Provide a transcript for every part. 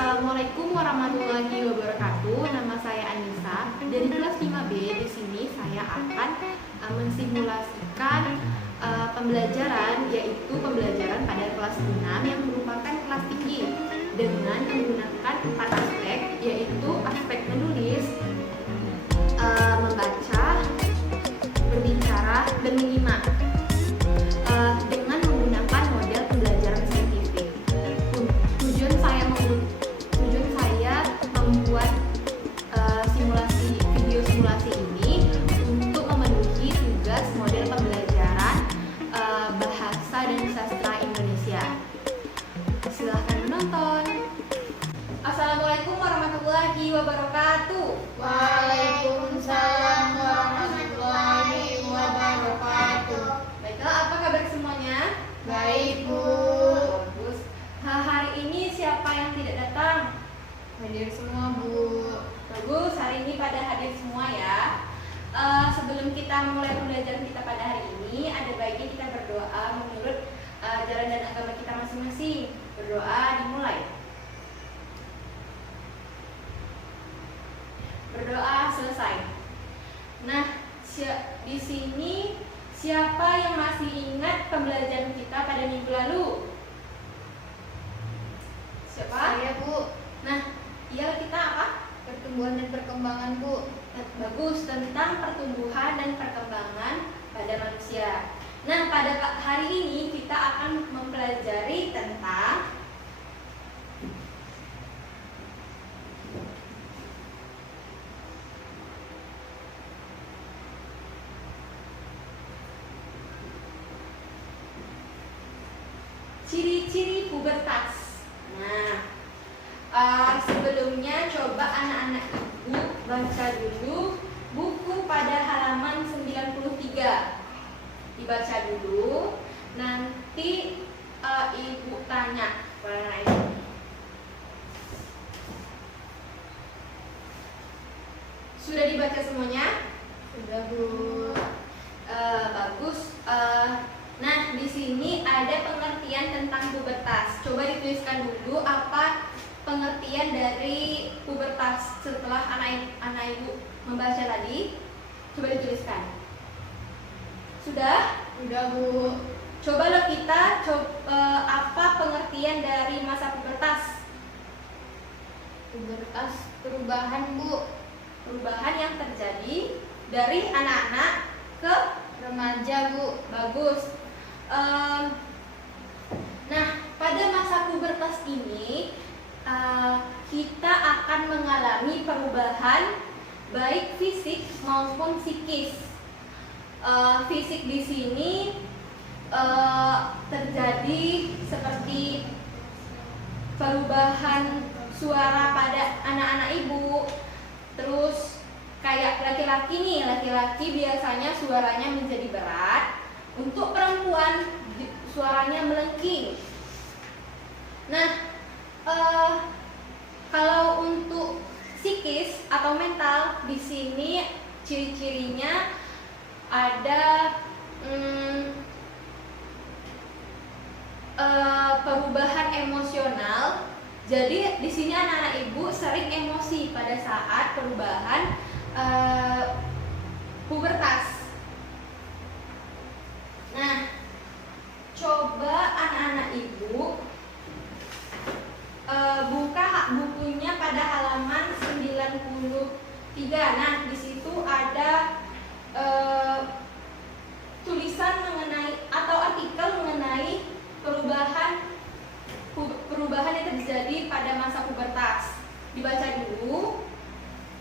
Assalamualaikum warahmatullahi wabarakatuh. Nama saya Anissa dari kelas 5B. Di sini saya akan mensimulasikan pembelajaran, yaitu pembelajaran pada kelas 6 yang merupakan kelas tinggi dengan menggunakan 4 aspek, yaitu aspek menulis, membaca, berbicara, dan menyimak. Dengan menggunakan model pembelajaran saintifik. Tujuan saya membuat video simulasi ini untuk memenuhi tugas model pembelajaran bahasa dan sastra Indonesia. Silahkan menonton. Assalamualaikum warahmatullahi wabarakatuh. Waalaikumsalam warahmatullahi wabarakatuh. Baiklah, apa kabar semuanya? Baik, Bu. Bagus. Hari ini siapa yang tidak datang? Hadir semua, Bu. Bagus, hari ini pada hadir semua ya. Sebelum kita mulai pembelajaran kita pada hari ini, ada baiknya kita berdoa menurut ajaran dan agama kita masing-masing. Berdoa dimulai. Berdoa selesai. Nah, di sini siapa yang masih ingat pembelajaran kita pada minggu lalu? Siapa? Saya, Bu. Nah, kita apa? Pertumbuhan dan perkembangan, Bu. Bagus, tentang pertumbuhan dan perkembangan pada manusia. Nah, pada hari ini kita akan mempelajari tentang ciri-ciri pubertas. Nah, sebelumnya coba anak-anak ibu baca dulu buku pada halaman 93. Dibaca dulu, nanti ibu tanya pada anak ibu. Sudah dibaca semuanya? Sudah, Bu. Bagus. Nah, di sini ada pengertian tentang pubertas. Coba dituliskan dulu apa pengertian dari pubertas setelah anak ibu membaca tadi. Coba dituliskan. Sudah? Sudah, Bu. Coba kita apa pengertian dari masa pubertas? Pubertas perubahan, Bu. Perubahan yang terjadi dari anak-anak ke Remaja, Bu. bagus. Nah, pada masa pubertas ini kita akan mengalami perubahan baik fisik maupun psikis. Fisik di sini terjadi seperti perubahan suara pada anak-anak ibu. Terus kayak laki-laki nih, laki-laki biasanya suaranya menjadi berat. Untuk perempuan suaranya melengking. Nah, kalau untuk psikis atau mental di sini ciri-cirinya ada perubahan emosional. Jadi di sini anak-anak ibu sering emosi pada saat perubahan pubertas. Nah, coba anak-anak ibu buka bukunya pada halaman 93. Nah, di situ ada tulisan mengenai atau artikel mengenai perubahan yang terjadi pada masa pubertas. Dibaca dulu.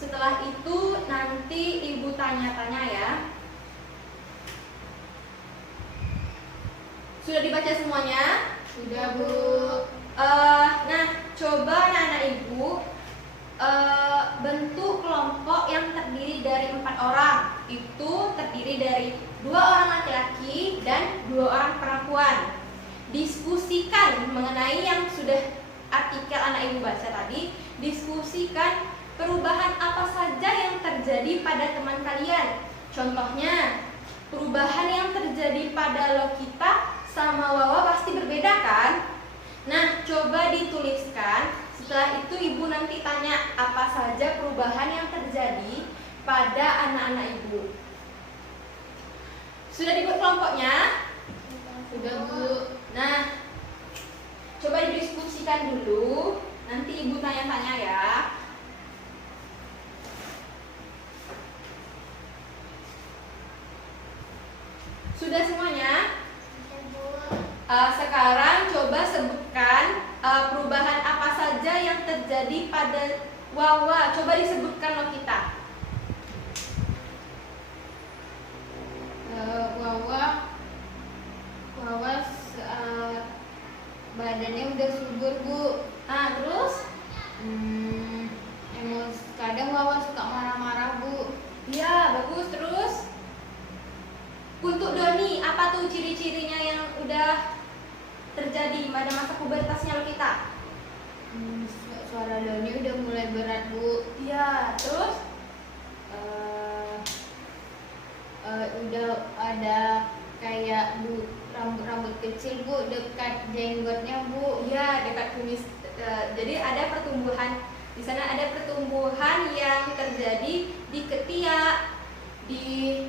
Setelah itu nanti ibu tanya-tanya ya. Sudah dibaca semuanya? Sudah, Bu. Nah, coba anak-anak ibu bentuk kelompok yang terdiri dari 4 orang. Itu terdiri dari 2 orang laki-laki dan 2 orang perempuan. Diskusikan mengenai yang sudah artikel anak ibu baca tadi. Diskusikan perubahan apa saja yang terjadi pada teman kalian. Contohnya, perubahan yang terjadi pada Lokita sama Wawa pasti berbeda kan? Nah, coba dituliskan. Setelah itu nanti tanya apa saja perubahan yang terjadi pada anak-anak ibu. Sudah dibuat kelompoknya? Sudah, Bu. Nah, coba didiskusikan dulu. Nanti ibu tanya-tanya ya. Sudah semuanya? Sekarang coba sebutkan perubahan apa saja yang terjadi pada Wawa. Coba disebutkan loh kita. Wawa badannya udah subur, Bu. Terus? Kadang Wawa suka marah-marah, Bu. Iya, bagus. Terus? Untuk Doni, apa tuh ciri-cirinya yang udah terjadi pada masa pubertasnya lo kita? Suara Doni udah mulai berat, Bu. Iya, terus? Udah ada kayak rambut-rambut kecil, Bu, dekat jenggotnya, Bu. Iya, dekat kumis. Jadi ada pertumbuhan di sana, ada pertumbuhan yang terjadi di ketiak,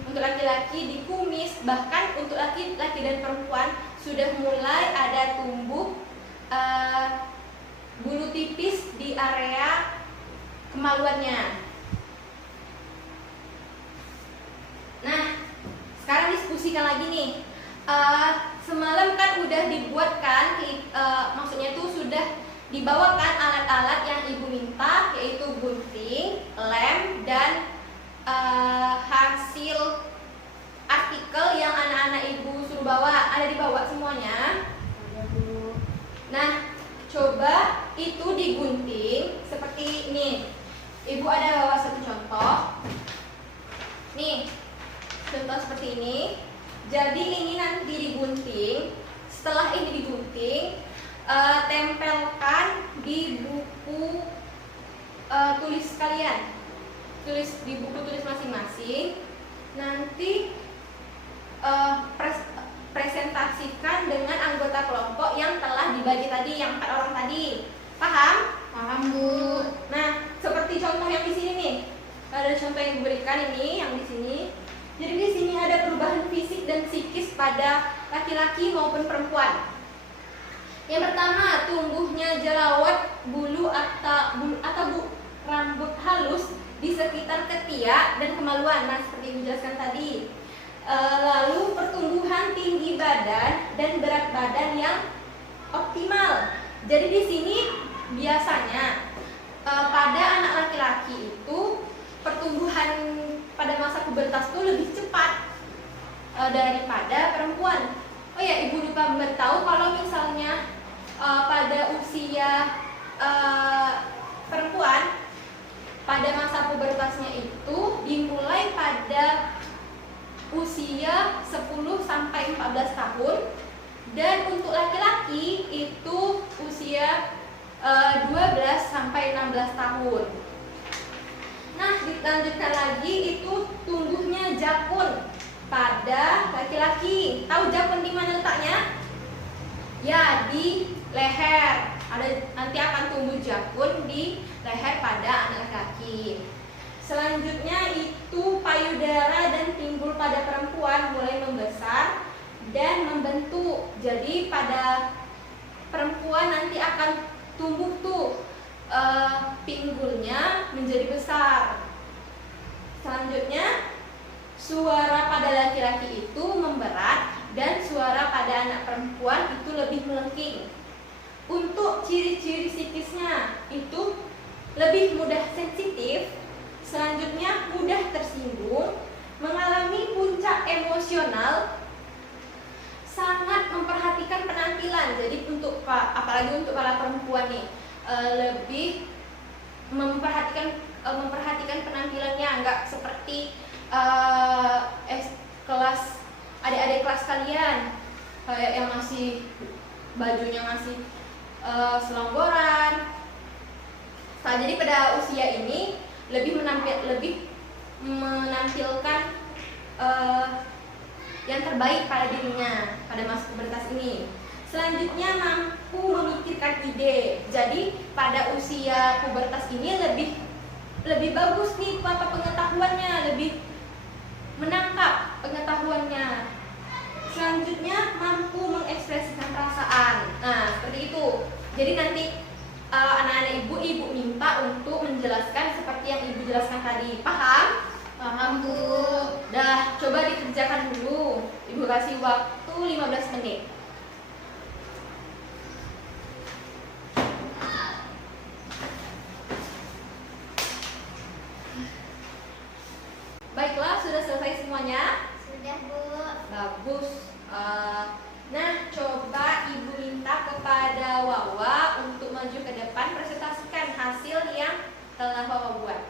untuk laki-laki di kumis, bahkan untuk laki-laki dan perempuan sudah mulai ada tumbuh bulu tipis di area kemaluannya. Nah, sekarang diskusikan lagi nih. Semalam kan udah dibuatkan, maksudnya tuh sudah dibawakan alat-alat yang ibu minta, yaitu gunting, lem, dan hasil artikel yang anak-anak ibu suruh bawa. Ada dibawa semuanya? Ada, Bu. Nah, coba itu digunting seperti ini. Ibu ada bawa satu contoh. Nih, contoh seperti ini. Jadi ini nanti digunting. Setelah ini digunting, tempelkan di buku tulis kalian. Tulis di buku tulis masing-masing. Nanti presentasikan dengan anggota kelompok yang telah dibagi tadi, yang 4 orang tadi. Paham? Paham, Bu. Nah, seperti contoh yang di sini nih. Ada contoh yang diberikan ini, yang di sini. Jadi di sini ada perubahan fisik dan psikis pada laki-laki maupun perempuan. Yang pertama, tumbuhnya jerawat bulu atau rambut halus di sekitar ketiak dan kemaluan. Nah, seperti yang dijelaskan tadi. Lalu pertumbuhan tinggi badan dan berat badan yang optimal. Jadi di sini biasanya pada anak laki-laki itu pertumbuhan pada masa pubertas itu lebih cepat daripada perempuan. Oh ya, ibu lupa memberitahu kalau misalnya pada usia perempuan pada masa pubertasnya itu dimulai pada usia 10 sampai 14 tahun, dan untuk laki-laki itu usia 12 sampai 16 tahun. Nah, dilanjutkan lagi itu tumbuhnya jakun pada laki-laki. Tahu jakun di mana letaknya? Ya, di leher. Nanti akan tumbuh jakun di leher pada anak laki-laki. Selanjutnya itu payudara dan pinggul pada perempuan mulai membesar dan membentuk. Jadi pada perempuan nanti akan tumbuh tuh pinggulnya menjadi besar. Selanjutnya suara pada laki-laki itu memberat dan suara pada anak perempuan itu lebih melengking. Untuk ciri-ciri psikisnya itu lebih mudah sensitif, selanjutnya mudah tersinggung, mengalami puncak emosional, sangat memperhatikan penampilan. Jadi apalagi untuk para perempuan nih, lebih memperhatikan penampilannya, nggak seperti kelas adik-adik kelas kalian kayak yang masih bajunya masih selonggoran. Nah, jadi pada usia ini lebih menampilkan yang terbaik pada dirinya pada masa pubertas ini. Selanjutnya mampu memikirkan ide. Jadi pada usia pubertas ini lebih bagus nih pengetahuannya, lebih menangkap pengetahuannya. Selanjutnya mampu mengekspresikan perasaan. Nah, seperti itu. Jadi nanti anak-anak ibu minta untuk menjelaskan seperti yang ibu jelaskan tadi. Paham? Paham, Bu. Dah, coba dikerjakan dulu. Ibu kasih waktu 15 menit. Baiklah, sudah selesai semuanya? Sudah, Bu. Bagus. Nah, coba ibu minta kepada Wawa untuk maju ke depan presentasikan hasil yang telah Wawa buat.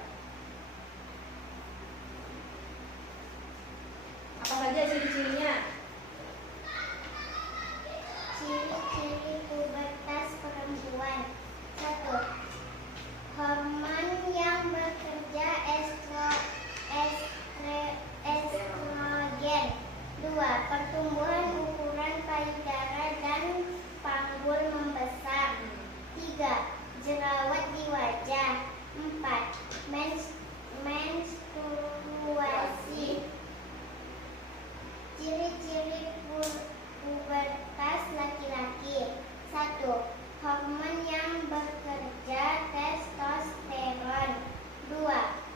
Apa saja ciri-cirinya? Ciri-ciri pubertas perempuan. 1. Hormon yang bekerja estrogen. 2. Pertumbuhan ukuran payudara dan panggul membesar. 3. Jerawat di wajah. 4. Menstruasi. Ciri-ciri pubertas laki-laki. 1. Hormon yang bekerja testosteron. 2.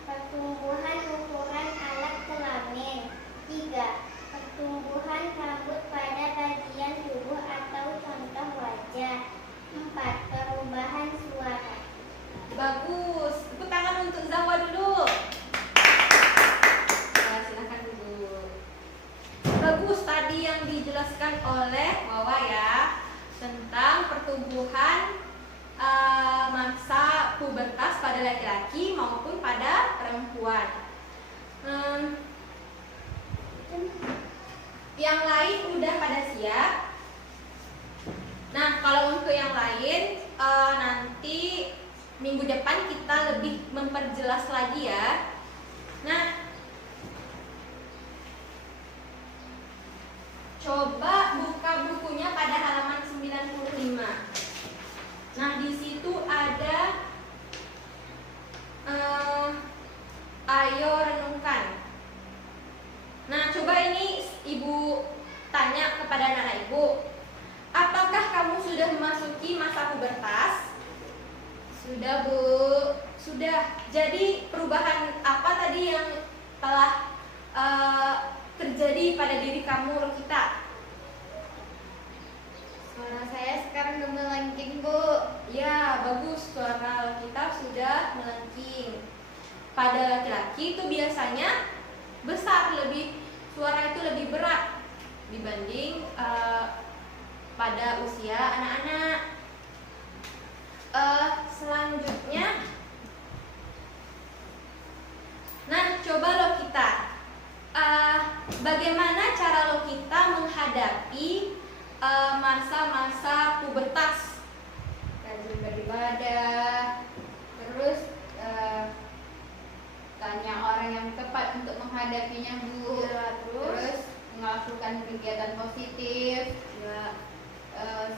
Pertumbuhan ukuran alat kelamin. 3. Pertumbuhan rambut pada bagian tubuh atau contoh wajah. 4. Perubahan suara. Bagus. Tepuk tangan untuk Zahwa dulu. Silakan dulu. Bagus, tadi yang dijelaskan oleh Wawa ya tentang pertumbuhan masa pubertas pada laki-laki maupun pada perempuan. Yang lain udah pada siap. Nah, kalau untuk yang lain nanti minggu depan kita lebih memperjelas lagi ya. Nah, coba buka bukunya pada halaman 95. Nah, di situ ada ayo renungkan. Nah, coba ini ibu tanya kepada anak-anak ibu, apakah kamu sudah memasuki masa pubertas? Sudah, Bu. Sudah. Jadi perubahan apa tadi yang telah terjadi pada diri kamu, Rokita? Suara saya sekarang udah melengking, Bu. Ya, bagus. Suara kita sudah melengking. Pada laki-laki itu biasanya besar, suara itu lebih berat dibanding pada usia anak-anak. Selanjutnya, nah coba Lokita, bagaimana cara Lokita menghadapi masa-masa pubertas? Rajin beribadah, terus tanya orang yang tepat untuk menghadapinya, Bu. Ya, Terus melakukan kegiatan positif, ya,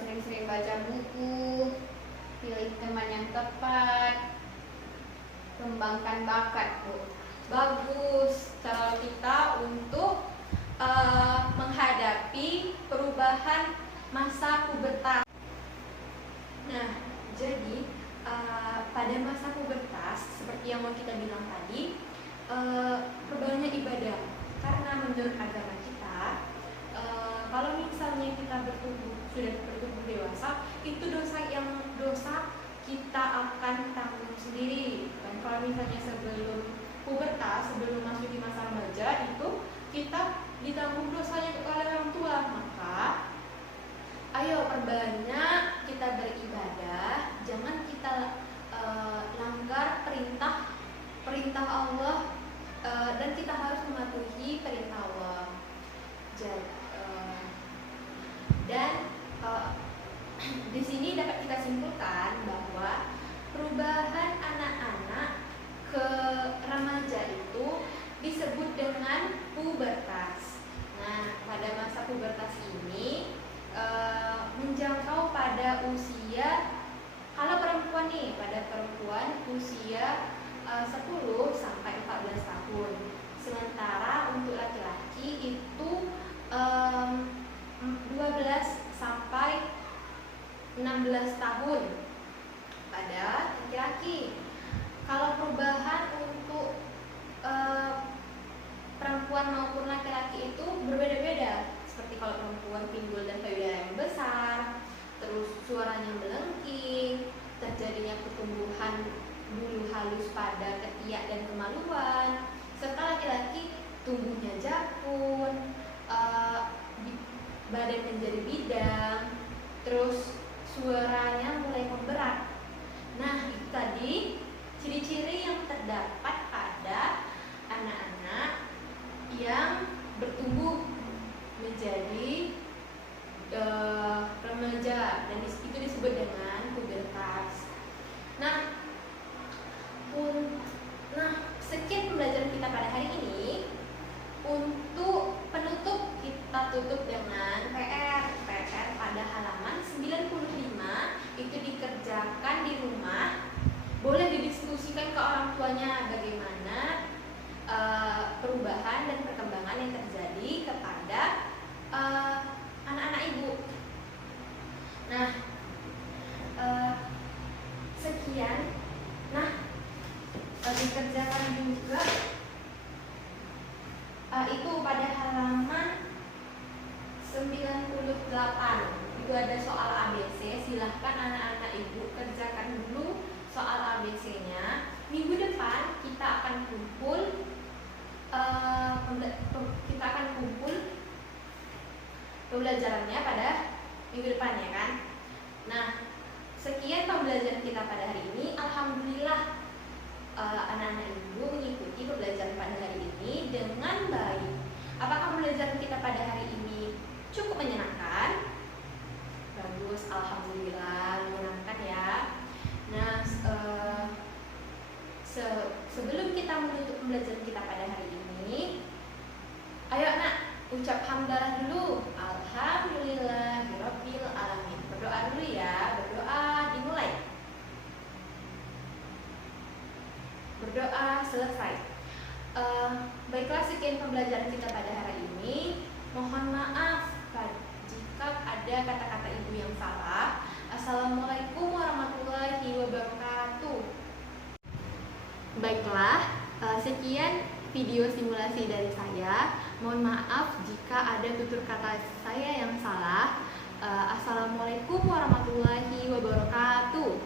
sering-sering baca buku, pilih teman yang tepat, kembangkan bakat, Bu. bagus cara kita untuk menghadapi perubahan masa pubertas. Nah, jadi pada masa pubertas seperti yang mau kita bilang tadi, perbanyak ibadah. Karena menurut agama kita, kalau misalnya kita sudah bertumbuh dewasa, itu dosa kita akan tanggung sendiri. Dan kalau misalnya sebelum pubertas, sebelum masuk di masa remaja, itu kita ditanggung dosanya oleh orang tua. Maka ayo perbanyak kita beribadah, jangan kita langgar perintah Allah, dan kita harus mematuhi perintah Allah. Dan di sini dapat kita simpulkan bahwa perubahan anak-anak ke remaja itu disebut dengan pubertas. Nah, pada masa pubertas ini menjawab usia 10 sampai 14 tahun. Sementara untuk laki-laki itu 12 sampai 16 tahun pada laki-laki. Kalau perubahan untuk perempuan maupun laki-laki itu berbeda-beda. Seperti kalau perempuan pinggul dan payudara yang besar, terus suaranya melengking, terjadinya pertumbuhan bulu halus pada ketiak dan kemaluan, serta laki-laki tumbuhnya jakun, badan menjadi bidang, terus suaranya mulai memberat. Nah, itu tadi ciri-ciri yang terdapat pada anak-anak yang bertumbuh menjadi remaja, dan itu disebut dengan pubertas. Nah, sekian pembelajaran kita pada hari ini. Untuk penutup, kita tutup dengan PR pada halaman 95 itu dikerjakan di rumah. Boleh didiskusikan ke orang tuanya bagaimana perubahan dan perkembangan yang terjadi kepada anak-anak ibu. Nah, sekian. Nah, dikerjakan juga itu pada halaman 98 itu ada soal ABC. Silahkan anak-anak ibu kerjakan dulu soal ABC-nya. Minggu depan kita akan kumpul pembelajarannya pada minggu depan, ya kan? Nah, sekian pembelajaran kita pada hari ini. Alhamdulillah anak-anak ibu mengikuti pembelajaran pada hari ini dengan baik. Apakah pembelajaran kita pada hari ini cukup menyenangkan? Bagus, alhamdulillah menyenangkan ya. Nah, sebelum kita menutup pembelajaran kita pada hari ini, ayo nak ucap hamdalah dulu. Alhamdulillahirabbil alamin. Berdoa dulu ya. Berdoa dimulai. Berdoa selesai. Baiklah, sekian pembelajaran kita pada hari ini. Mohon maaf jika ada kata-kata ibu yang salah. Assalamualaikum warahmatullahi wabarakatuh. Baiklah, sekian video simulasi dari saya. Mohon maaf jika ada tutur kata saya yang salah. Assalamualaikum warahmatullahi wabarakatuh.